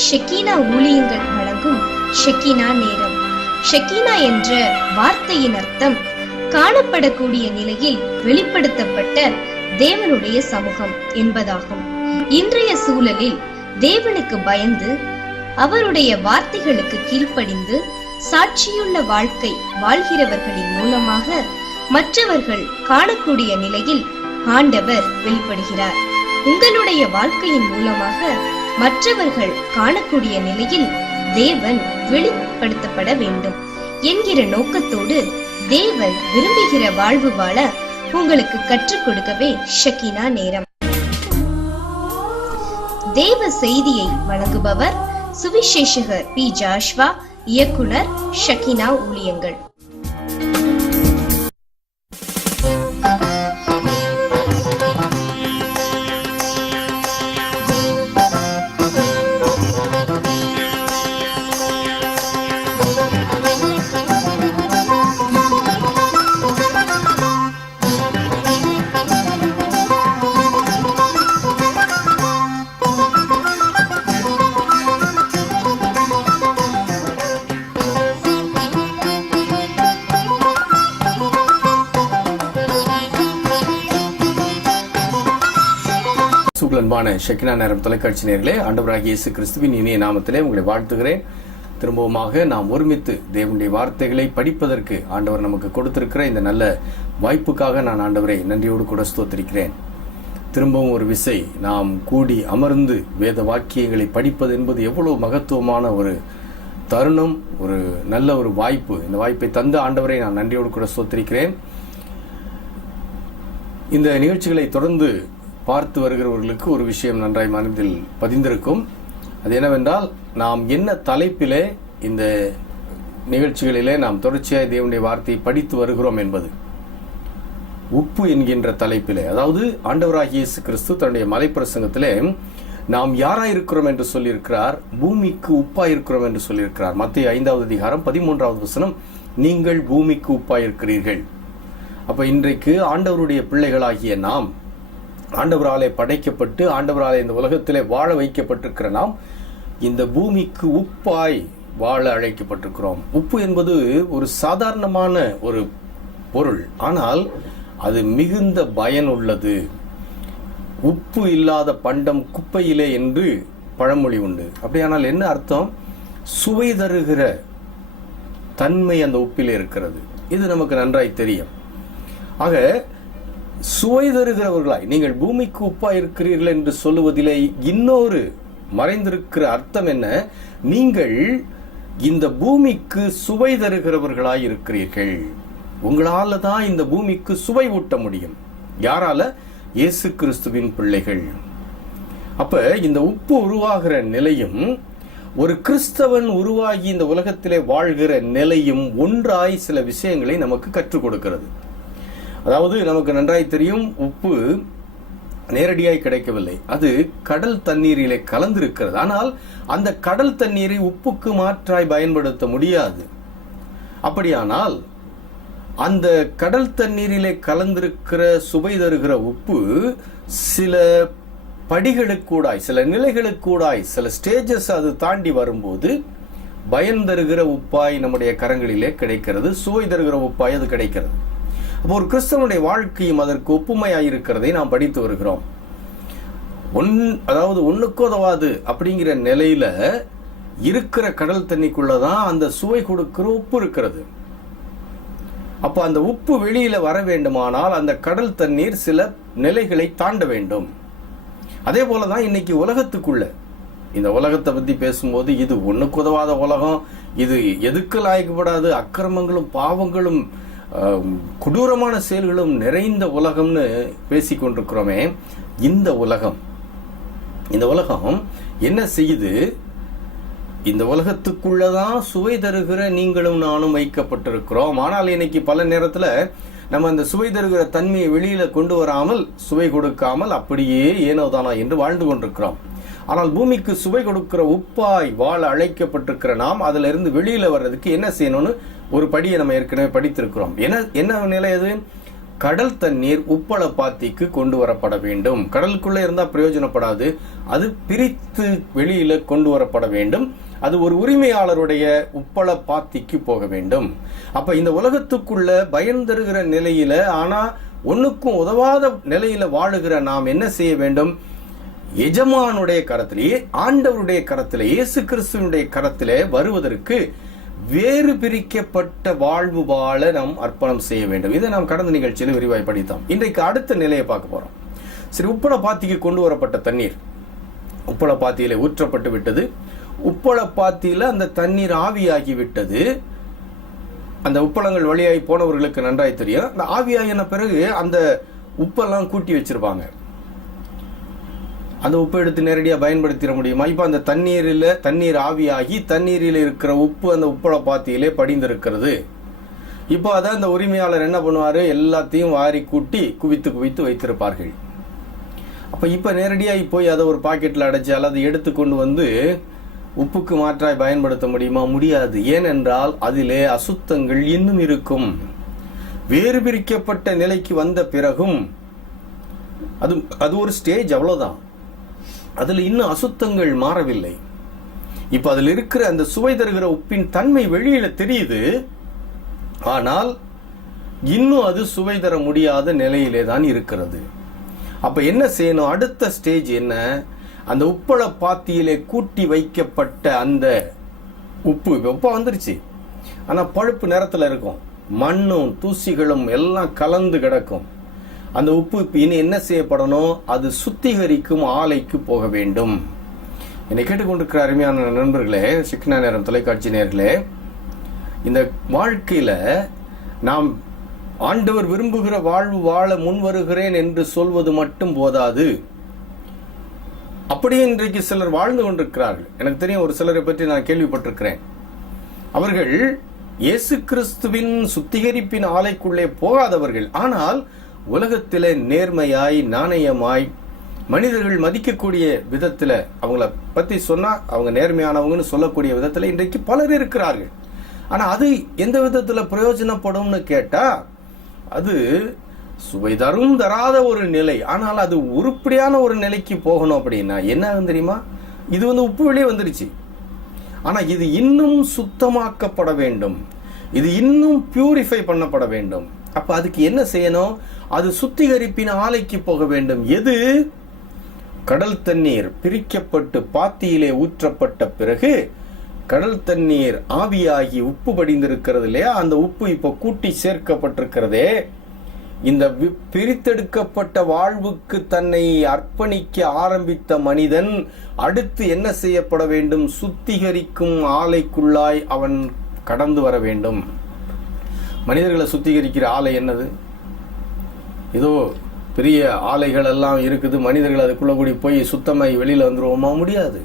ஷெக்கீனா ஊழியங்கள் வழங்கும் ஷெக்கீனா நேரம். ஷெக்கீனா என்ற வார்த்தையின் அர்த்தம் காணப்படக்கூடிய நிலையில் வெளிப்படுத்தப்பட்ட தேவனுடைய சமூகம் என்பதாகும். இன்றைய சூழலில் தேவனுக்கு பயந்து அவருடைய வார்த்தைகளுக்கு கீழ்ப்படிந்து சாட்சியுள்ள வாழ்க்கை வாழ்கிறவர்களின் மூலமாக மற்றவர்கள் காணக்கூடிய நிலையில் ஆண்டவர் வெளிப்படுகிறார். உங்களுடைய வாழ்க்கையின் மூலமாக மற்றவர்கள் காணக்கூடிய நிலையில் தேவன் வெளிப்படுத்தப்பட வேண்டும் என்கிற நோக்கத்தோடு தேவன் விரும்புகிற வாழ்வு வாழ உங்களுக்கு கற்றுக் கொடுக்கவே ஷெக்கீனா நேரம். தேவ செய்தியை வழங்குபவர் சுவிசேஷகர் பி. ஜாஷ்வா, இயக்குனர், ஷெக்கீனா ஊழியங்கள். அன்பான ஷெக்கீனா நேரம் தொலைக்காட்சி நேயர்களே, ஆண்டவராகிய இயேசு கிறிஸ்துவின் இனிய நாமத்திலே உங்களை வாழ்த்துகிறேன். திரும்பவுமாக நாம் ஒருமித்து தேவனுடைய வார்த்தைகளை படிப்பதற்கு ஆண்டவர் நமக்கு கொடுத்திருக்கிற இந்த நல்ல வாய்ப்புக்காக நான் ஆண்டவரை நன்றியோடு கூட ஸ்தோத்திரிக்கிறேன். திரும்பவும் ஒரு விசை நாம் கூடி அமர்ந்து வேத வாக்கியங்களை படிப்பது என்பது எவ்வளவு மகத்துவமான ஒரு தருணம், ஒரு நல்ல ஒரு வாய்ப்பு. இந்த வாய்ப்பை தந்த ஆண்டவரை நான் நன்றியோடு கூட ஸ்தோத்திரிக்கிறேன். இந்த நிகழ்ச்சிகளை தொடர்ந்து பார்த்து வருகிறவர்களுக்கு ஒரு விஷயம் நன்றாய் மனதில் பதிந்திருக்கும். அது என்னவென்றால், நாம் என்ன தலைப்பிலே இந்த நிகழ்ச்சிகளிலே நாம் தொடர்ச்சியாய் தேவனுடைய வார்த்தையை படித்து வருகிறோம் என்பது. உப்பு என்கின்ற தலைப்பிலே, அதாவது ஆண்டவராகிய இயேசு கிறிஸ்து தன்னுடைய மலைப்பிரசங்கத்திலே நாம் யாராயிருக்கிறோம் என்று சொல்லியிருக்கிறார், பூமிக்கு உப்பாயிருக்கிறோம் என்று சொல்லியிருக்கிறார். மத்தேயு 5வது அதிகாரம் 13வது வசனம், நீங்கள் பூமிக்கு உப்பாயிருக்கிறீர்கள். அப்ப இன்றைக்கு ஆண்டவருடைய பிள்ளைகளாகிய நாம், ஆண்டவராலே படைக்கப்பட்டு ஆண்டவராலே இந்த உலகத்திலே வாழ வைக்கப்பட்டிருக்கிற நாம் இந்த பூமிக்கு உப்பாய் வாழ அழைக்கப்பட்டிருக்கிறோம். உப்பு என்பது ஒரு சாதாரணமான ஒரு பொருள், ஆனால் அது மிகுந்த பயனுள்ளது. உப்பு இல்லாத பண்டம் குப்பையிலே என்று பழமொழி உண்டு. அப்படியானால் என்ன அர்த்தம்? சுவை தருகிற தன்மை அந்த உப்பிலே இருக்கிறது. இது நமக்கு நன்றாய் தெரியும். ஆக சுவை தருகிறவர்களாய் நீங்கள் பூமிக்கு உப்பாய் இருக்கிறீர்கள் என்று சொல்லுவதிலே இன்னொரு மறைந்திருக்கிற அர்த்தம் என்ன? நீங்கள் இந்த பூமிக்கு சுவை தருகிறவர்களாய் இருக்கிறீர்கள். உங்களால தான் இந்த பூமிக்கு சுவை ஊட்ட முடியும். யாரால? இயேசு கிறிஸ்துவின் பிள்ளைகள். அப்ப இந்த உப்பு உருவாகிற நிலையும் ஒரு கிறிஸ்தவன் உருவாகி இந்த உலகத்திலே வாழ்கிற நிலையும் ஒன்றாய் சில விஷயங்களை நமக்கு கற்றுக் கொடுக்கிறது. அதாவது நமக்கு நன்றாய் தெரியும், உப்பு நேரடியாய் கிடைக்கவில்லை, அது கடல் தண்ணீரிலே கலந்திருக்கிறது. ஆனால் அந்த கடல் தண்ணீரை உப்புக்கு மாற்றாய் பயன்படுத்த முடியாது. அப்படியானால் அந்த கடல் தண்ணீரிலே கலந்திருக்கிற சுவை தருகிற உப்பு சில படிகளுக்கூடாய், சில நிலைகளுக்கூடாய், சில ஸ்டேஜஸ் அது தாண்டி வரும்போது பயன் தருகிற உப்பாய் நம்முடைய கரங்களிலே கிடைக்கிறது. சுவை தருகிற உப்பாய் அது கிடைக்கிறது. அப்போ ஒரு கிறிஸ்தவனுடைய வாழ்க்கையும் அதற்கு ஒப்புமையாயிருக்கிறதை நாம் படித்து வருகிறோம். அதாவது ஒண்ணுக்கு உதவாது அப்படிங்கிற நிலையில இருக்கிற கடல் தண்ணிக்குள்ளதான் அந்த சுவை கொடுக்கிற உப்பு இருக்கிறது. அப்ப அந்த உப்பு வெளியில வர வேண்டுமானால் அந்த கடல் தண்ணீர் சில நிலைகளை தாண்ட வேண்டும். அதே போலதான் இன்னைக்கு உலகத்துக்குள்ள, இந்த உலகத்தை பத்தி பேசும்போது இது ஒண்ணுக்கு உதவாத உலகம், இது எதுக்கு லாய்க்கப்படாது, அக்கிரமங்களும் பாவங்களும் கொடூரமான செயல்களும் நிறைந்த உலகம்னு பேசிக்கொண்டிருக்கிறோமே. இந்த உலகம் என்ன செய்யுது? இந்த உலகத்துக்குள்ளதான் சுவை தருகிற நீங்களும் நானும் வைக்கப்பட்டிருக்கிறோம். ஆனால் இன்னைக்கு பல நேரத்துல நம்ம அந்த சுவை தருகிற தன்மையை வெளியில கொண்டு வராமல், சுவை கொடுக்காமல் அப்படியே ஏனோதானா என்று வாழ்ந்து கொண்டிருக்கிறோம். ஆனால் பூமிக்கு சுவை கொடுக்கிற உப்பாய் வாழ அழைக்கப்பட்டிருக்கிற நாம் அதுல இருந்து வெளியில வர்றதுக்கு என்ன செய்யணும்னு ஒரு படியை நம்ம ஏற்கனவே படித்திருக்கிறோம். என்ன நிலை அது? கடல் தண்ணீர் உப்பள பாத்திக்கு கொண்டு வரப்பட வேண்டும். கடலுக்குள்ள இருந்தா பிரயோஜனப்படாது, அது பிரித்து வெளியில கொண்டு வரப்பட வேண்டும். அது ஒரு உரிமையாளருடைய உப்பள பாத்திக்கு போக வேண்டும். அப்ப இந்த உலகத்துக்குள்ள பயன் தருகிற நிலையில, ஆனா ஒண்ணுக்கும் உதவாத நிலையில வாழுகிற நாம் என்ன செய்ய வேண்டும்? எஜமானுடைய கரத்திலேயே, ஆண்டவருடைய கரத்திலே, இயேசு கிறிஸ்துவனுடைய கரத்திலே வருவதற்கு வேறு பிரிக்கப்பட்ட வாழ்வு வாழ நாம் அர்ப்பணம் செய்ய வேண்டும். இதை நாம் கடந்த நிகழ்ச்சியில் விரிவாய் படித்தோம். இன்றைக்கு அடுத்த நிலையை பார்க்க போறோம். சரி, உப்பள பாத்திக்கு கொண்டு வரப்பட்ட தண்ணீர் உப்பள பாத்தியில ஊற்றப்பட்டு விட்டது. உப்பள பாத்தியில அந்த தண்ணீர் ஆவியாகி விட்டது. அந்த உப்பளங்கள் வழியாகி போனவர்களுக்கு நன்றாய் தெரியும். அந்த ஆவியாகின பிறகு அந்த உப்பெல்லாம் கூட்டி வச்சிருப்பாங்க. அந்த உப்பை எடுத்து நேரடியாக பயன்படுத்திட முடியுமா? இப்போ அந்த தண்ணீர் ஆவியாகி தண்ணீரில் இருக்கிற உப்பு அந்த உப்பள பாத்தியிலே படிந்திருக்கிறது. இப்போ அதான் அந்த உரிமையாளர் என்ன பண்ணுவாரு? எல்லாத்தையும் வாரி கூட்டி குவித்து குவித்து வைத்திருப்பார்கள். அப்ப இப்ப நேரடியாக போய் அதை ஒரு பாக்கெட்ல அடைச்சு அல்லது எடுத்துக்கொண்டு வந்து உப்புக்கு மாற்றாய் பயன்படுத்த முடியுமா? முடியாது. ஏனென்றால் அதிலே அசுத்தங்கள் இன்னும் இருக்கும். வேறு பிரிக்கப்பட்ட நிலைக்கு வந்த பிறகும் அது ஒரு ஸ்டேஜ், அவ்வளவுதான். அதுல இன்னும் அசுத்தங்கள் மாறவில்லை. இப்ப அதுல இருக்கிற அந்த சுவை தருகிற உப்பின் தன்மை வெளியில தெரியுது. ஆனால் இன்னும் அது சுவை தர முடியாத நிலையிலே தான் இருக்கிறது. அப்ப என்ன செய்யணும்? அடுத்த ஸ்டேஜ் என்ன? அந்த உப்பள பாத்தியிலே கூட்டி வைக்கப்பட்ட அந்த உப்பு வந்துருச்சு. ஆனா பழுப்பு நிறத்துல இருக்கும். மண்ணும் தூசிகளும் எல்லாம் கலந்து கிடக்கும். அந்த உப்பு இனி என்ன செய்யப்படணும்? அது சுத்திகரிக்கும் ஆலைக்கு போக வேண்டும். என்னை கேட்டுக்கொண்டிருக்கிற அருமையான நண்பர்களே, ஷெக்கினா நேரம் தொலைக்காட்சி நேயர்களே, இந்த வாழ்க்கையில நாம் ஆண்டவர் விரும்புகிற வாழ்வு வாழ முன் வருகிறேன் என்று சொல்வது மட்டும் போதாது. அப்படியே இன்றைக்கு சிலர் வாழ்ந்து கொண்டிருக்கிறார்கள். எனக்கு தெரியும், ஒரு சிலரை பற்றி நான் கேள்விப்பட்டிருக்கிறேன். அவர்கள் இயேசு கிறிஸ்துவின் சுத்திகரிப்பின் ஆலைக்குள்ளே போகாதவர்கள். ஆனால் உலகத்திலே நேர்மையாய், நாணயமாய், மனிதர்கள் மதிக்கக்கூடிய விதத்துல அவங்கள பத்தி சொன்னா அவங்க நேர்மையானவங்கன்னு சொல்லக்கூடிய விதத்துல இன்றைக்கு பலர் இருக்கிறார்கள். ஆனா அது எந்த விதத்துல பிரயோஜனப்படும்னு கேட்டா, அது சுவை தரும் தராத ஒரு நிலை. ஆனால் அது உருப்படியான ஒரு நிலைக்கு போகணும் அப்படின்னா என்ன தெரியுமா? இது உப்பு வெளியே வந்துருச்சு. ஆனா இது இன்னும் சுத்தமாக்கப்பட வேண்டும். இது இன்னும் பியூரிஃபை பண்ணப்பட வேண்டும். அப்ப அதுக்கு என்ன செய்யணும்? அது சுத்திகரிப்பின் ஆலைக்கு போக வேண்டும். எது? கடல் தண்ணீர் பிரிக்கப்பட்டு பாத்தியிலே ஊற்றப்பட்ட பிறகு கடல் தண்ணீர் ஆவியாகி உப்பு படிந்திருக்கிறது இல்லையா? அந்த உப்பு இப்ப கூட்டி சேர்க்கப்பட்டிருக்கிறதே, இந்த பிரித்தெடுக்கப்பட்ட வாழ்வுக்கு தன்னை அர்ப்பணிக்க ஆரம்பித்த மனிதன் அடுத்து என்ன செய்யப்பட வேண்டும்? சுத்திகரிக்கும் ஆலைக்குள்ளாய் அவன் கடந்து வர வேண்டும். மனிதர்களை சுத்திகரிக்கிற ஆலை என்னது? ஏதோ பெரிய ஆலைகள் எல்லாம் இருக்குது, மனிதர்கள் அதுக்குள்ள கூடி போய் சுத்தமாய் வெளியில வந்துருவோமா? முடியாது.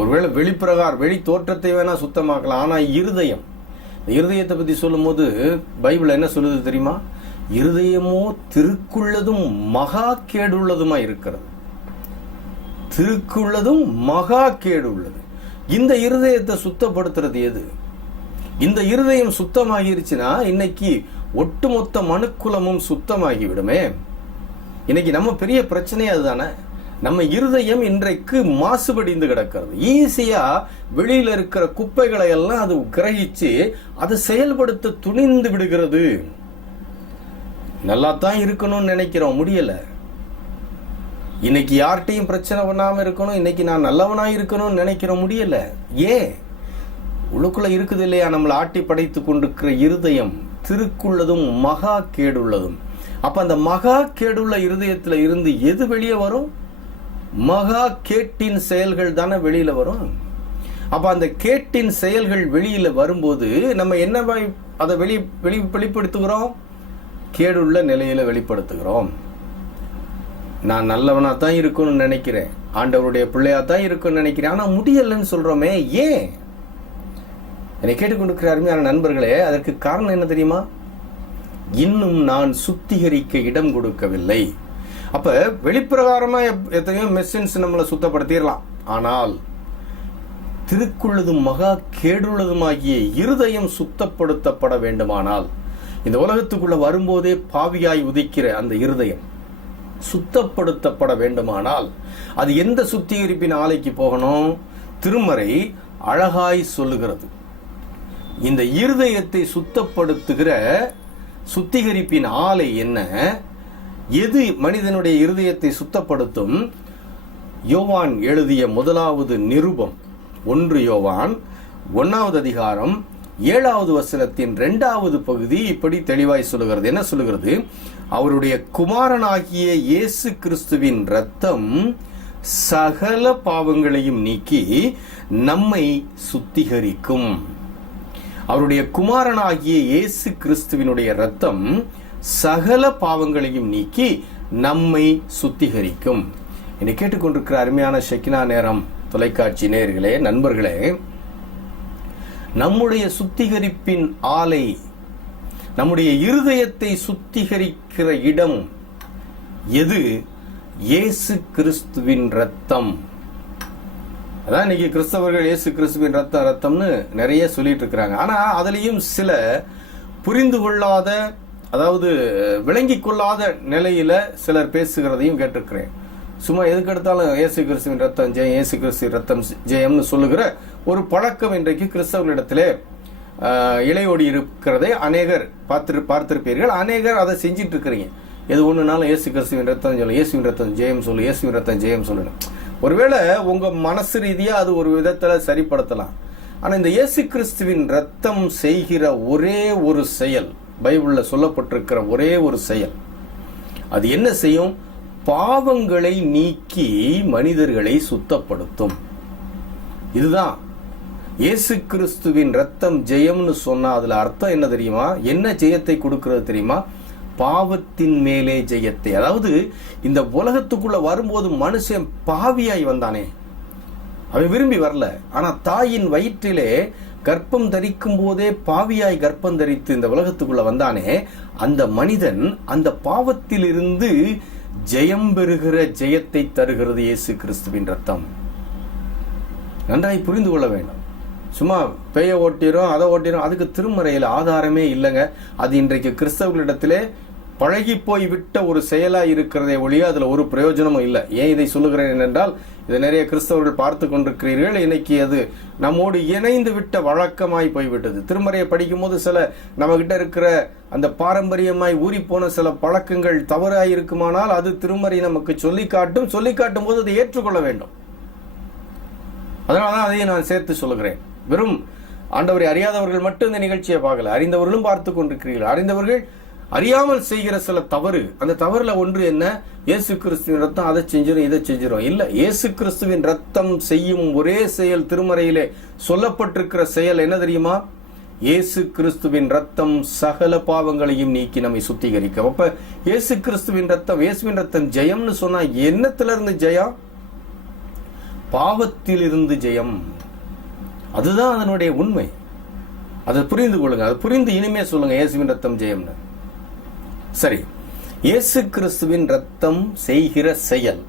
ஒருவேளை வெளி தோற்றத்தை வேணா சுத்தமாக்கலாம். ஆனா இருதயத்தை பத்தி சொல்லும் போது பைபிள் என்ன சொல்லுது தெரியுமா? இருதயமோ திருக்குள்ளதும் மகா கேடுள்ளதுமா இருக்கிறது. திருக்குள்ளதும் மகா கேடு உள்ளது. இந்த இருதயத்தை சுத்தப்படுத்துறது எது? இந்த இருதயம் சுத்தமாகிருச்சுன்னா இன்னைக்கு ஒட்டுமொத்த மனுக்குலமும் சுத்தமாகிவிடுமே. இன்னைக்கு நம்ம பெரிய பிரச்சனையே அதுதானே. நம்ம இருதயம் இன்றைக்கு மாசுபடிந்து கிடக்கிறது. ஈஸியா வெளியில இருக்கிற குப்பைகளை எல்லாம் அது கிரகிச்சு அதை செயல்படுத்த துணிந்து விடுகிறது. நல்லா தான் இருக்கணும்னு நினைக்கிறோம், முடியல. இன்னைக்கு யார்கிட்டையும் பிரச்சனை பண்ணாம இருக்கணும், இன்னைக்கு நான் நல்லவனா இருக்கணும்னு நினைக்கிறோம், முடியல. ஏன்? உள்ளுக்குள்ள இருக்குது இல்லையா நம்மளை ஆட்டி படைத்து கொண்டிருக்கிற இருதயம் திருக்குள்ளதும் மகா கேடுள்ளதும். அப்ப அந்த மகா கேடுள்ள இருதயத்துல இருந்து எது வெளியே வரும்? மகா கேட்டின் செயல்கள் தானே வெளியில வரும். அப்ப அந்த கேட்டின் செயல்கள் வெளியில வரும்போது நம்ம என்ன அதை வெளிப்படுத்துகிறோம்? கேடுள்ள நிலையில வெளிப்படுத்துகிறோம். நான் நல்லவனா தான் இருக்கணும்னு நினைக்கிறேன், ஆண்டவருடைய பிள்ளையா தான் இருக்கணும்னு நினைக்கிறேன், ஆனா முடியலன்னு சொல்றோமே. ஏன்? என்னை கேட்டுக்கொண்டிருக்கிற அருமையான நண்பர்களே, அதற்கு காரணம் என்ன தெரியுமா? இன்னும் நான் சுத்திகரிக்க இடம் கொடுக்கவில்லை. அப்ப வெளிப்பிரகாரமா எத்தனையோ மெஷின்ஸ் நம்மளை சுத்தப்படுத்திடலாம். ஆனால் திருக்குள்ளதும் மகா கேடுள்ளதுமாகிய இருதயம் சுத்தப்படுத்தப்பட வேண்டுமானால் இந்த உலகத்துக்குள்ள வரும்போதே பாவியாய் உதிக்கிற அந்த இருதயம் சுத்தப்படுத்தப்பட வேண்டுமானால் அது எந்த சுத்திகரிப்பின் ஆலைக்கு போகணும்? திருமறை அழகாய் சொல்லுகிறது. இந்த இருதயத்தை சுத்தப்படுத்துகிற சுத்திகரிப்பின் ஆலை என்ன? எது மனிதனுடைய இருதயத்தை சுத்தப்படுத்தும்? யோவான் எழுதிய முதலாவது நிருபம் 1 யோவான் 1வது அதிகாரம் 7வது வசனத்தின் 2வது பகுதி இப்படி தெளிவாய் சொல்லுகிறது. என்ன சொல்லுகிறது? அவருடைய குமாரனாகிய இயேசு கிறிஸ்துவின் இரத்தம் சகல பாவங்களையும் நீக்கி நம்மை சுத்திகரிக்கும். அவருடைய குமாரனாகிய இயேசு கிறிஸ்துவினுடைய இரத்தம் சகல பாவங்களையும் நீக்கி நம்மை சுத்திகரிக்கும். என்னை கேட்டுக்கொண்டிருக்கிற அருமையான ஷெக்கினா நேரம் தொலைக்காட்சி நேயர்களே, நண்பர்களே, நம்முடைய சுத்திகரிப்பின் ஆலை, நம்முடைய இருதயத்தை சுத்திகரிக்கிற இடம் எது? இயேசு கிறிஸ்துவின் ரத்தம். அதான் இன்னைக்கு கிறிஸ்தவர்கள் இயேசு கிறிஸ்துவின் ரத்தம்னு நிறைய சொல்லிட்டு இருக்கிறாங்க. ஆனா அதுலயும் சில புரிந்து கொள்ளாத, அதாவது விளங்கி கொள்ளாத நிலையில சிலர் பேசுகிறதையும் கேட்டிருக்கிறேன். சும்மா எதுக்கு எடுத்தாலும் இயேசு கிறிஸ்துவின் ரத்தம் ஜெயம், இயேசு கிறிஸ்துவின் ரத்தம் ஜெயம்னு சொல்லுகிற ஒரு பழக்கம் இன்றைக்கு கிறிஸ்தவர்களிடத்திலே இளையோடி இருக்கிறதை அநேகர் பார்த்திருப்பீர்கள். அநேகர் அதை செஞ்சிட்டு இருக்கிறீங்க. எது ஒண்ணுனாலும் இயேசு கிறிஸ்துவின் ரத்தம் சொல்லு, இயேசுவின் ரத்தம் ஜெயம் சொல்லு, இயேசுவின் ரத்தம் ஜெயம் சொல்லணும். ஒருவேளை உங்க மனசு ரீதியா அது ஒரு விதத்துல சரிப்படுத்தலாம். ஆனா இந்த இயேசு கிறிஸ்துவின் ரத்தம் செய்கிற ஒரே ஒரு செயல், பைபிள்ல சொல்லப்பட்டிருக்கிற ஒரே ஒரு செயல், அது என்ன செய்யும்? பாவங்களை நீக்கி மனிதர்களை சுத்தப்படுத்தும். இதுதான் இயேசு கிறிஸ்துவின் ரத்தம் ஜெயம்னு சொன்னா அதுல அர்த்தம் என்ன தெரியுமா? என்ன ஜெயத்தை கொடுக்கிறது தெரியுமா? பாவத்தின் மேலே ஜெயத்தை. அதாவது இந்த உலகத்துக்குள்ள வரும்போது மனுஷன் பாவியாய் வந்தானே, அவன் விரும்பி வரல. ஆனா தாயின் வயிற்றிலே கர்ப்பம் தரிக்கும் போதே பாவியாய் கர்ப்பம் தரித்து இந்த உலகத்துக்குள்ள வந்தானே, அந்த மனிதன் அந்த பாவத்தில் இருந்து ஜெயம் பெறுகிற ஜெயத்தை தருகிறது இயேசு கிறிஸ்துவின் ரத்தம். நன்றாய் புரிந்து கொள்ள வேண்டும். சும்மா பேய ஓட்டிரும், அதை ஓட்டிரும், அதுக்கு திருமறையில் ஆதாரமே இல்லைங்க. அது இன்றைக்கு கிறிஸ்தவர்களிடத்திலே பழகி போய் விட்ட ஒரு செயலா இருக்கிறதே ஒழிய அதுல ஒரு பிரயோஜனமும் இல்லை. ஏன் இதை சொல்லுகிறேன் என்றால், இதை நிறைய கிறிஸ்தவர்கள் பார்த்து கொண்டிருக்கிறீர்கள். இன்னைக்கு அது நம்மோடு இணைந்து விட்ட வழக்கமாய் போய்விட்டது. திருமறையை படிக்கும் போது சில நம்ம கிட்ட இருக்கிற அந்த பாரம்பரியமாய் ஊறி போன சில பழக்கங்கள் தவறாய் இருக்குமானால் அது திருமறை நமக்கு சொல்லி காட்டும் போது அதை ஏற்றுக்கொள்ள வேண்டும். அதனாலதான் அதையும் நான் சேர்த்து சொல்லுகிறேன். வெறும் ஆண்டவரை அறியாதவர்கள் மட்டும் இந்த நிகழ்ச்சியை பார்க்கல, அறிந்தவர்களும் பார்த்து கொண்டிருக்கிறீர்கள். அறிந்தவர்கள் அறியாமல் செய்கிற சில தவறு, அந்த தவறுல ஒன்று என்ன? இயேசு கிறிஸ்துவின் ரத்தம் அதை செஞ்சிடும், இதை செஞ்சிடும். இல்ல, இயேசு கிறிஸ்துவின் ரத்தம் செய்யும் ஒரே செயல், திருமறையிலே சொல்லப்பட்டிருக்கிற செயல் என்ன தெரியுமா? இயேசு கிறிஸ்துவின் ரத்தம் சகல பாவங்களையும் நீக்கி நம்மை சுத்திகரிக்கும். அப்ப இயேசு கிறிஸ்துவின் ரத்தம், இயேசுவின் ரத்தம் ஜெயம்னு சொன்னா என்னத்துல இருந்து ஜெயம்? பாவத்தில் இருந்து ஜெயம். அதுதான் அதனுடைய உண்மை. அதை புரிந்து கொள்ளுங்க. அதை புரிந்து இனிமே சொல்லுங்க இயேசுவின் ரத்தம் ஜெயம்னு. சரி, இயேசு கிறிஸ்துவின் ரத்தம் செய்கிற செயல்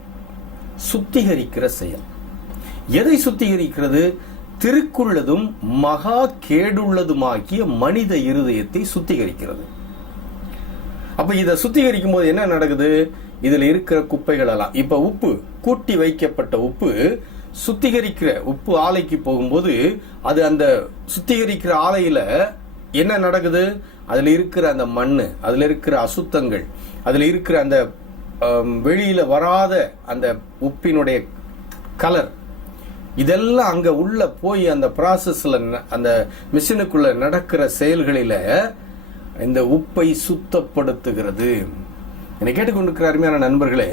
சுத்திகரிக்கிற செயல். எதை சுத்திகரிக்கிறது? திருக்குள்ளதும் மகா கேடுள்ளதுமாகிய மனித இருதயத்தை சுத்திகரிக்கிறது. அப்ப இதை சுத்திகரிக்கும் போது என்ன நடக்குது? இதுல இருக்கிற குப்பைகள் எல்லாம், இப்ப உப்பு, கூட்டி வைக்கப்பட்ட உப்பு சுத்திகரிக்கிற உப்பு ஆலைக்கு போகும்போது அது அந்த சுத்திகரிக்கிற ஆலையில என்ன நடக்குது? அதுல இருக்கிற அந்த மண்ணு, அதுல இருக்கிற அசுத்தங்கள், அதுல இருக்கிற அந்த வெளியில வராத அந்த உப்பினுடைய கலர், இதெல்லாம் அங்க உள்ள போய் அந்த ப்ராசஸ்ல, அந்த மிஷினுக்குள்ள நடக்கிற செயல்களில இந்த உப்பை சுத்தப்படுத்துகிறது. என்னை கேட்டுக்கொண்டிருக்கிற அருமையான நண்பர்களே,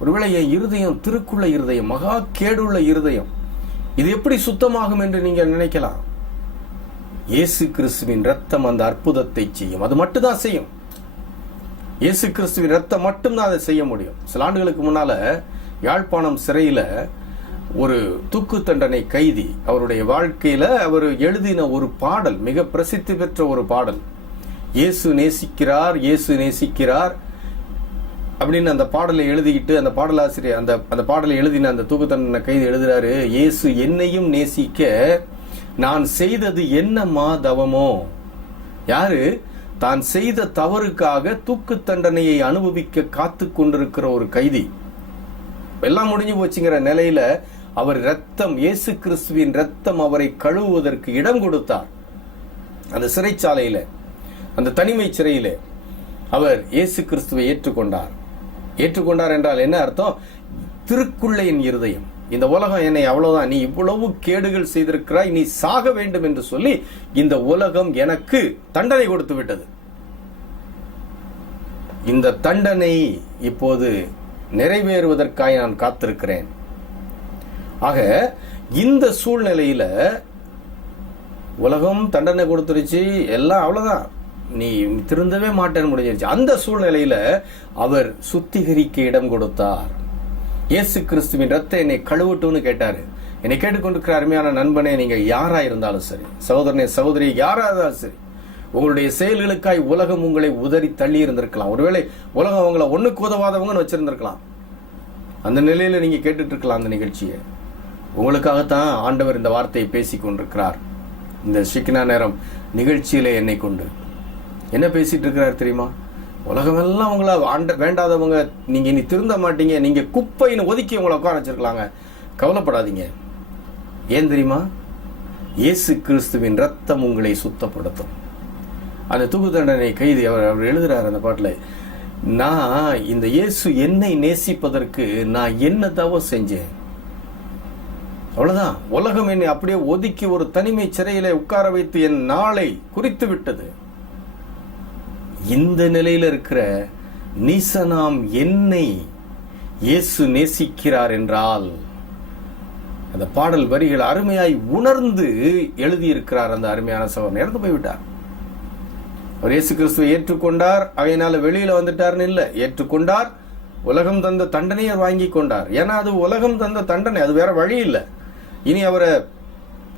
ஒருவேளை என் இருதயம் திருக்குள்ள இருதயம், மகா கேடுள்ள இருதயம், இது எப்படி சுத்தமாகும் என்று நீங்க நினைக்கலாம். இயேசு கிறிஸ்துவின் ரத்தம் அந்த அற்புதத்தை செய்யும். அது மட்டும்தான் செய்யும். இயேசு கிறிஸ்துவின் ரத்தம் மட்டும்தான் அதை செய்ய முடியும். சில ஆண்டுகளுக்கு முன்னால யாழ்ப்பாணம் சிறையில ஒரு தூக்கு தண்டனை கைதி, அவருடைய வாழ்க்கையில அவர் எழுதின ஒரு பாடல், மிக பிரசித்தி பெற்ற ஒரு பாடல், இயேசு நேசிக்கிறார், இயேசு நேசிக்கிறார் அப்படின்னு அந்த பாடலை எழுதிக்கிட்டு, அந்த பாடலாசிரியர் அந்த பாடலை எழுதின அந்த தூக்கு தண்டனை கைதி எழுதுறாரு, இயேசு என்னையும் நேசிக்க நான் செய்தது என்னம்மா தவமோ. யாரு? தான் செய்த தவறுக்காக தூக்கு தண்டனையை அனுபவிக்க காத்து கொண்டிருக்கிற ஒரு கைதி. எல்லாம் முடிஞ்சு போச்சுங்கிற நிலையில அவர் ரத்தம், இயேசு கிறிஸ்துவின் ரத்தம் அவரை கழுவுவதற்கு இடம் கொடுத்தார். அந்த சிறைச்சாலையில, அந்த தனிமை சிறையில அவர் இயேசு கிறிஸ்துவை ஏற்றுக்கொண்டார். ஏற்றுக்கொண்டார் என்றால் என்ன அர்த்தம்? திருக்குள்ளே என் இருதயம், இந்த உலகம் என்னை அவ்வளவுதான், நீ இவ்வளவு கேடுகள் செய்திருக்கிறாய், நீ சாக வேண்டும் என்று சொல்லி இந்த உலகம் எனக்கு தண்டனை கொடுத்து விட்டது. இந்த தண்டனை இப்போது நிறைவேறுவதற்காக நான் காத்திருக்கிறேன். ஆக இந்த சூழ்நிலையில உலகம் தண்டனை கொடுத்துருச்சு, எல்லாம் அவ்வளவுதான், நீ திருந்தவே மாட்டேன்னு முடிஞ்சிருச்சு. அந்த சூழ்நிலையில அவர் சுத்திகரிக்க இடம் கொடுத்தார். இயேசு கிறிஸ்துவின் ரத்தம் என்னை கழுவட்டும்னு கேட்டாரு. என்னை கேட்டுக்கொண்டிருக்கிற அருமையான நண்பனே, நீங்க யாரா இருந்தாலும் சரி, சகோதரனே சகோதரி யாரா இருந்தாலும் சரி, உங்களுடைய செயல்களுக்காய் உலகம் உங்களை உதறி தள்ளி இருந்திருக்கலாம். ஒருவேளை உலகம் உங்களை ஒண்ணுக்கு உதவாதவங்கன்னு வச்சிருந்திருக்கலாம். அந்த நிலையில நீங்க கேட்டுட்டு இருக்கலாம் அந்த நிகழ்ச்சியை. உங்களுக்காகத்தான் ஆண்டவர் இந்த வார்த்தையை பேசிக் கொண்டிருக்கிறார். இந்த ஷெக்கினா நேரம் நிகழ்ச்சியில என்னை கொண்டு என்ன பேசிட்டு இருக்கிறார் தெரியுமா? உலகமெல்லாம் உங்களை வேண்டாதவங்க, நீங்க இனி திருந்த மாட்டீங்க, நீங்க குப்பைன்னு ஒதுக்கி உங்களை உட்கார வச்சிருக்கலாங்க, கவலைப்படாதீங்க. ஏன் தெரியுமா? இயேசு கிறிஸ்துவின் ரத்தம் உங்களை சுத்தப்படுத்தும். அந்த தூக்கு தண்டனை கைதி அவர் எழுதுறாரு அந்த பாட்டுல, நான் இந்த இயேசு என்னை நேசிப்பதற்கு நான் என்ன தவறு செஞ்சேன்? அவ்வளவுதான். உலகம் என்னை அப்படியே ஒதுக்கி ஒரு தனிமை சிறையில உட்கார வைத்து என் நாளை குறித்து விட்டது. இந்த நிலையில இருக்கிற நீசனாம் என்னை இயேசு நேசிக்கிறார் என்றால், அந்த பாடல் வரிகள் அருமையாய் உணர்ந்து எழுதியிருக்கிறார் அந்த அருமையான சகோதரன். இறந்து போய்விட்டார். அவர் இயேசு கிறிஸ்துவை ஏற்றுக்கொண்டார், அவையினால வெளியில வந்துட்டார்னு இல்ல, ஏற்றுக்கொண்டார், உலகம் தந்த தண்டனையை வாங்கி கொண்டார். ஏன்னா அது உலகம் தந்த தண்டனை, அது வேற வழி இல்லை. இனி அவரை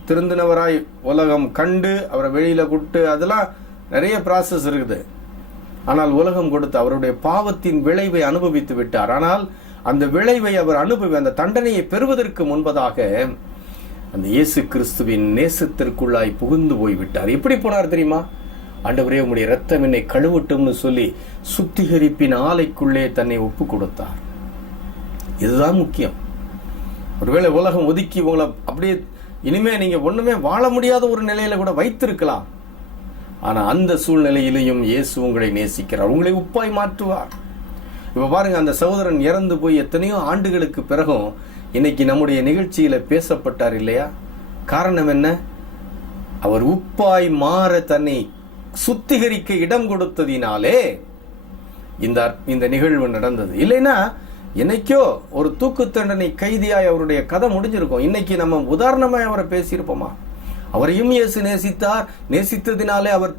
திருந்தினவராய் உலகம் கண்டு அவரை வெளியில கூட்டு, அதெல்லாம் நிறைய ப்ராசஸ் இருக்குது. ஆனால் உலகம் கொடுத்து அவருடைய பாவத்தின் விளைவை அனுபவித்து விட்டார். ஆனால் அந்த விளைவை அவர் அந்த தண்டனையை பெறுவதற்கு முன்பதாக அந்த இயேசு கிறிஸ்துவின் நேசத்திற்குள்ளாய் புகுந்து போய்விட்டார். எப்படி போனார் தெரியுமா? ஆண்டவரே, உம்முடைய ரத்தம் என்னை கழுவட்டும்னு சொல்லி சுத்திகரிப்பின் ஆலைக்குள்ளே தன்னை ஒப்பு கொடுத்தார். இதுதான் முக்கியம். ஒருவேளை உலகம் ஒதுக்கி உங்களை அப்படியே இனிமே நீங்க ஒண்ணுமே வாழ முடியாத ஒரு நிலையில கூட வைத்திருக்கலாம். ஆனா அந்த சூழ்நிலையிலையும் இயேசு உங்களை நேசிக்கிறார், உங்களை உப்பாய் மாற்றுவார். இப்ப பாருங்க, அந்த சகோதரன் இறந்து போய் எத்தனையோ ஆண்டுகளுக்கு பிறகும் இன்னைக்கு நம்முடைய நிகழ்ச்சியில பேசப்பட்டார் இல்லையா? காரணம் என்ன? அவர் உப்பாய் மாற தன்னை சுத்திகரிக்க இடம் கொடுத்ததினாலே இந்த நிகழ்வு நடந்தது. இல்லைன்னா என்னைக்கோ ஒரு தூக்கு தண்டனை கைதியாய் அவருடைய கதை முடிஞ்சிருக்கும். இன்னைக்கு நம்ம உதாரணமாய் அவரை பேசியிருப்போமா? அவரையும் இயேசு நேசித்தார், நேசித்ததினாலே அவர்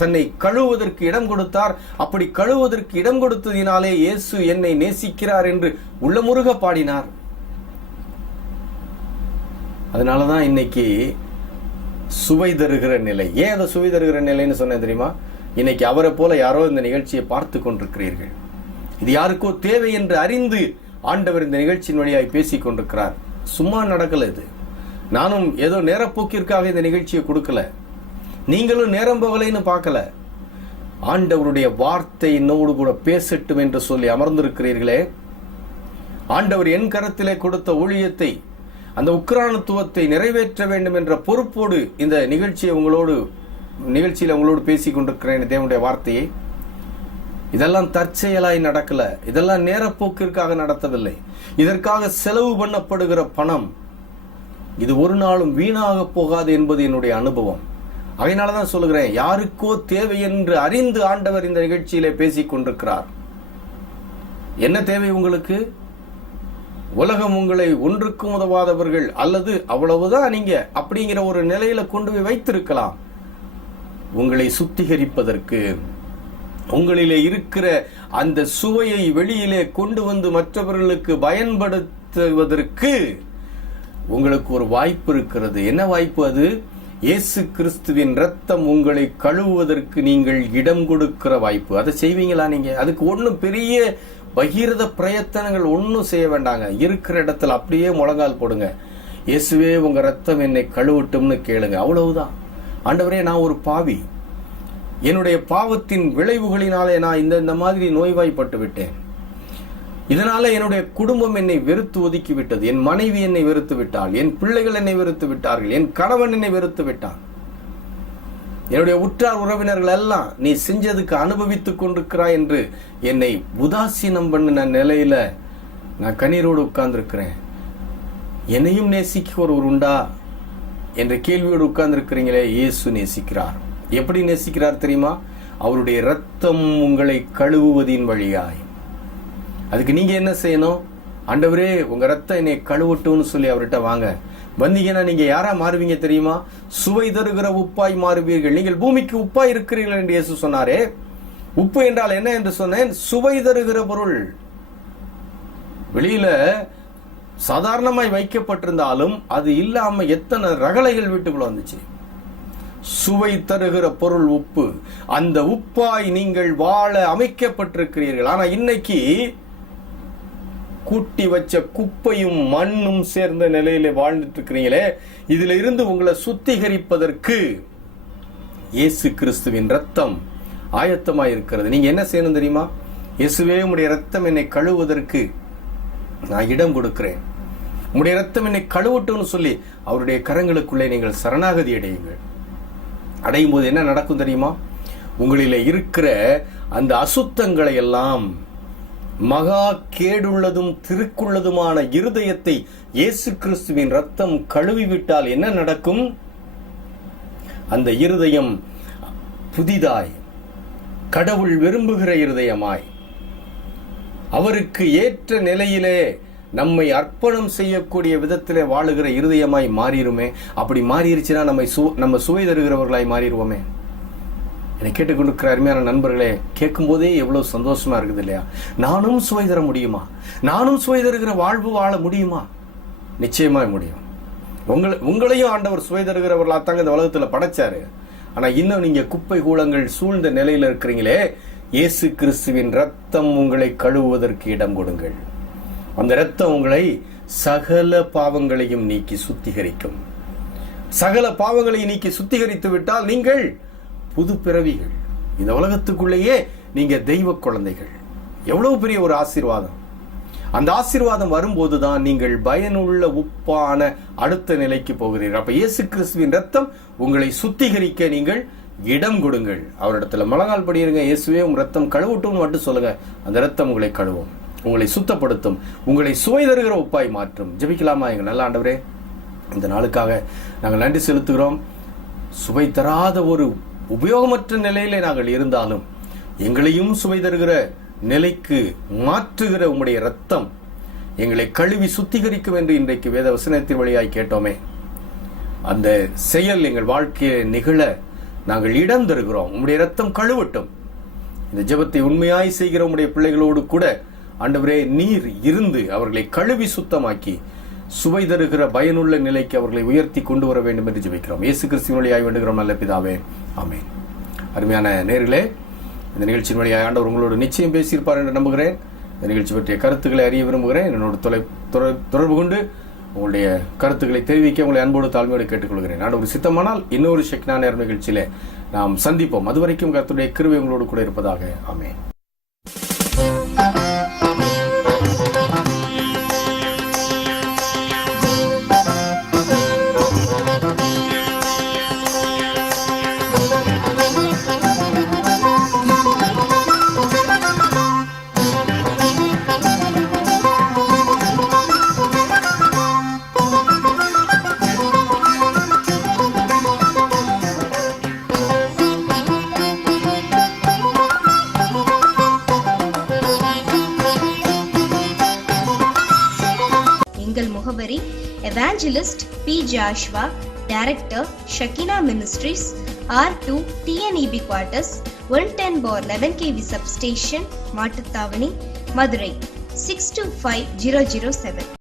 தன்னை கழுவுவதற்கு இடம் கொடுத்தார். அப்படி கழுவுவதற்கு இடம் கொடுத்ததினாலே இயேசு என்னை நேசிக்கிறார் என்று உள்ளமுருக பாடினார். அதனாலதான் இன்னைக்கு சுவை தருகிற நிலை. ஏன் அதை சுவை தருகிற நிலைன்னு சொன்னேன் தெரியுமா? இன்னைக்கு அவரை போல யாரோ இந்த நிகழ்ச்சியை பார்த்து கொண்டிருக்கிறீர்கள். இது யாருக்கோ தேவை என்று அறிந்து ஆண்டவர் இந்த நிகழ்ச்சியின் வழியாய் பேசிக் கொண்டிருக்கிறார். சும்மா நடக்கல இது. நானும் ஏதோ நேரப்போக்கிற்காக இந்த நிகழ்ச்சியை கொடுக்கல, நீங்களும் நேரம் போகலைன்னு பார்க்கல. ஆண்டவருடைய வார்த்தை என்னோடு கூட பேசட்டும் என்று சொல்லி அமர்ந்திருக்கிறீர்களே. ஆண்டவர் என் கரத்திலே கொடுத்த ஊழியத்தை, அந்த உக்கிரானத்துவத்தை நிறைவேற்ற வேண்டும் என்ற பொறுப்போடு இந்த நிகழ்ச்சியில உங்களோடு பேசிக் கொண்டிருக்கிறேன். தேவனுடைய வார்த்தையை இதெல்லாம் தற்செயலாய் நடக்கல, இதெல்லாம் நேரப்போக்கிற்காக நடத்தவில்லை. இதற்காக செலவு பண்ணப்படுகிற பணம் இது ஒரு நாளும் வீணாக போகாது என்பது என்னுடைய அனுபவம். அதனாலதான் சொல்லுகிறேன், யாருக்கோ தேவை என்று அறிந்து ஆண்டவர் இந்த நிகழ்ச்சியிலே பேசிக் கொண்டிருக்கிறார். என்ன தேவை உங்களுக்கு? உலகம் உங்களை ஒன்றுக்கும் உதவாதவர்கள் அல்லது அவ்வளவுதான் நீங்க அப்படிங்கிற ஒரு நிலையில கொண்டு போய் வைத்திருக்கலாம். உங்களை சுத்திகரிப்பதற்கு, உங்களிலே இருக்கிற அந்த சுவையை வெளியிலே கொண்டு வந்து மற்றவர்களுக்கு பயன்படுத்துவதற்கு உங்களுக்கு ஒரு வாய்ப்பு இருக்கிறது. என்ன வாய்ப்பு அது? இயேசு கிறிஸ்துவின் ரத்தம் உங்களை கழுவுவதற்கு நீங்கள் இடம் கொடுக்கிற வாய்ப்பு. அதை செய்வீங்களா நீங்க? அதுக்கு ஒன்றும் பெரிய பகீரத பிரயத்தனங்கள் ஒன்றும் செய்ய வேண்டாங்க. இருக்கிற இடத்துல அப்படியே முழங்கால் போடுங்க. இயேசுவே, உங்க ரத்தம் என்னை கழுவட்டும்னு கேளுங்க. அவ்வளவுதான். ஆண்டவரே, நான் ஒரு பாவி, என்னுடைய பாவத்தின் விளைவுகளினாலே நான் இந்த மாதிரி நோய்வாய்ப்பட்டு விட்டேன். இதனால என்னுடைய குடும்பம் என்னை வெறுத்து ஒதுக்கி விட்டது. என் மனைவி என்னை வெறுத்து விட்டாள், என் பிள்ளைகள் என்னை வெறுத்து விட்டார்கள், என் கணவன் என்னை வெறுத்து விட்டான், என்னுடைய உற்றார் உறவினர்கள் எல்லாம் நீ செஞ்சதுக்கு அனுபவித்துக் கொண்டிருக்கிறாய் என்று என்னை உதாசீனம் பண்ணின நிலையில நான் கண்ணீரோடு உட்கார்ந்திருக்கிறேன். என்னையும் நேசிக்க ஒருவர் உண்டா என்ற கேள்வியோடு உட்கார்ந்திருக்கிறீங்களே. இயேசு நேசிக்கிறார். எப்படி நேசிக்கிறார் தெரியுமா? அவருடைய இரத்தம் உங்களை கழுவுவதின் வழியாய். அதுக்கு நீங்க என்ன செய்யணும்? ஆண்டவரே உங்க ரத்தம் என்னை கழுவட்டும்னு சொல்லி அவர்கிட்ட வாங்க. வந்தீங்கன்னா நீங்க யாரா மாறுவீங்க தெரியுமா? சுவை தருகிற உப்பாய் மாறுவீர்கள். நீங்கள் பூமிக்கு உப்பாய் இருக்கிறீர்கள் என்று இயேசு சொன்னாரே. உப்பு என்றால் என்ன என்று சொன்னேன்? சுவை தருகிற பொருள். வெளியில சாதாரணமாய் வைக்கப்பட்டிருந்தாலும் அது இல்லாம எத்தனை ரகளைகள் வீட்டுக்குள்ள வந்துச்சு. சுவை தருகிற பொருள் உப்பு. அந்த உப்பாய் நீங்கள் வாழ அமைக்கப்பட்டிருக்கிறீர்கள். ஆனா இன்னைக்கு கூட்டி வச்ச குப்பையும் மண்ணும் சேர்ந்த நிலையில வாழ்ந்துட்டு இருக்கிறீங்களே. இதுல இருந்து உங்களை சுத்திகரிப்பதற்கு இயேசு கிறிஸ்துவின் ரத்தம் ஆயத்தமாயிருக்கிறது. நீங்க என்ன செய்யணும் தெரியுமா? இயேசுவே உம்முடைய ரத்தம் என்னை கழுவுவதற்கு நான் இடம் கொடுக்கிறேன், உம்முடைய ரத்தம் என்னை கழுவட்டும்னு சொல்லி அவருடைய கரங்களுக்குள்ளே நீங்கள் சரணாகதி அடையுங்கள். அடையும் போது என்ன நடக்கும் தெரியுமா? உங்களிலே இருக்கிற அந்த அசுத்தங்களை எல்லாம், மகா கேடுள்ளதும் திருக்குள்ளதுமான இருதயத்தை இயேசு கிறிஸ்துவின் ரத்தம் கழுவிவிட்டால் என்ன நடக்கும்? அந்த இருதயம் புதிதாய், கடவுள் விரும்புகிற இருதயமாய், அவருக்கு ஏற்ற நிலையிலே நம்மை அர்ப்பணம் செய்யக்கூடிய விதத்திலே வாழுகிற இருதயமாய் மாறிடுமே. அப்படி மாறிடுச்சுன்னா நம்ம சுவை தருகிறவர்களாய் மாறிடுவோமே. என்னை கேட்டுக்கொண்டிருக்கிற அருமையான நண்பர்களே, கேட்கும் போதே எவ்வளவு சந்தோஷமா இருக்குது இல்லையா? நானும் சுவை தர முடியுமா? நானும் சுவை தருகிற வாழ்வு வாழ முடியுமா? நிச்சயமா முடியும். உங்களையும் ஆண்டவர் சுவை தருகிறவர்களாத்தாங்க இந்த உலகத்துல படைச்சாரு. ஆனா இன்னும் நீங்க குப்பை கூலங்கள் சூழ்ந்த நிலையில இருக்கிறீங்களே. இயேசு கிறிஸ்துவின் ரத்தம் உங்களை கழுவுவதற்கு இடம் கொடுங்கள். அந்த ரத்தம் உங்களை சகல பாவங்களையும் நீக்கி சுத்திகரிக்கும். சகல பாவங்களையும் நீக்கி சுத்திகரித்து விட்டால் நீங்கள் புது பிறவிகள். இந்த உலகத்துக்குள்ளேயே நீங்க தெய்வ குழந்தைகள். எவ்வளவு பெரிய ஒரு ஆசீர்வாதம்! அந்த ஆசீர்வாதம் வரும்போதுதான் நீங்கள் பயனுள்ள உப்பான அடுத்த நிலைக்கு போகிறீர்கள். அப்ப இயேசு கிறிஸ்துவின் ரத்தம் உங்களை சுத்திகரிக்க நீங்கள் இடம் கொடுங்கள். அவரிடத்துல முழங்கால் படியிருங்க. இயேசுவே உங்க ரத்தம் கழுவட்டும் மட்டும் சொல்லுங்க. அந்த ரத்தம் உங்களை கழுவும், உங்களை சுத்தப்படுத்தும், உங்களை சுவை தருகிற உப்பாய் மாற்றும். ஜெபிக்கலாமா? எங்க நல்ல ஆண்டவரே, இந்த நாளுக்காக நாங்கள் நன்றி செலுத்துகிறோம். சுவை தராத ஒரு உபயோகமற்ற நிலையிலே நாங்கள் இருந்தாலும் எங்களையும் சுவை தருகிற நிலைக்கு மாற்றுகிற உம்முடைய ரத்தம் எங்களை கழுவி சுத்திகரிக்கும் என்று இன்றைக்கு வேத வசனத்தின் வழியாய் கேட்டோமே. அந்த செயல் எங்கள் வாழ்க்கையை நிகழ நாங்கள் இடம் தருகிறோம். உம்முடைய ரத்தம் கழுவட்டும். இந்த ஜெபத்தை உண்மையாய் செய்கிற உம்முடைய பிள்ளைகளோடு கூட ஆண்டவரே நீர் இருந்து அவர்களை கழுவி சுத்தமாக்கி சுவை தருகிற பயனுள்ள நிலைக்கு அவர்களை உயர்த்தி கொண்டு வர வேண்டும் என்று ஜெபிக்கிறோம். இயேசு கிறிஸ்துவின் வழியாய் வேண்டுகிறோம் நல்ல பிதாவே, ஆமென். அருமையான நேயர்களே, இந்த நிகழ்ச்சியின் வழியாக ஆண்டவர் உங்களோடு நிச்சயம் பேசியிருப்பார் என்று நம்புகிறேன். இந்த நிகழ்ச்சி பற்றிய கருத்துக்களை அறிய விரும்புகிறேன். என்னோட தொடர்பு கொண்டு உங்களுடைய கருத்துக்களை தெரிவிக்க உங்களை அன்போடு தாழ்மையோடு கேட்டுக்கொள்கிறேன். ஆண்டவர் சித்தமானால் இன்னொரு ஷெக்கினா நேரம் நிகழ்ச்சியிலே நாம் சந்திப்போம். அதுவரைக்கும் கர்த்தருடைய கிருபை உங்களோடு கூட இருப்பதாக. ஆமென். முகவரி evangelist P. Joshua, director Shekinah ministries, R2 TNEB quarters, 110/11 kV substation, Mattuthavani, Madurai 625007.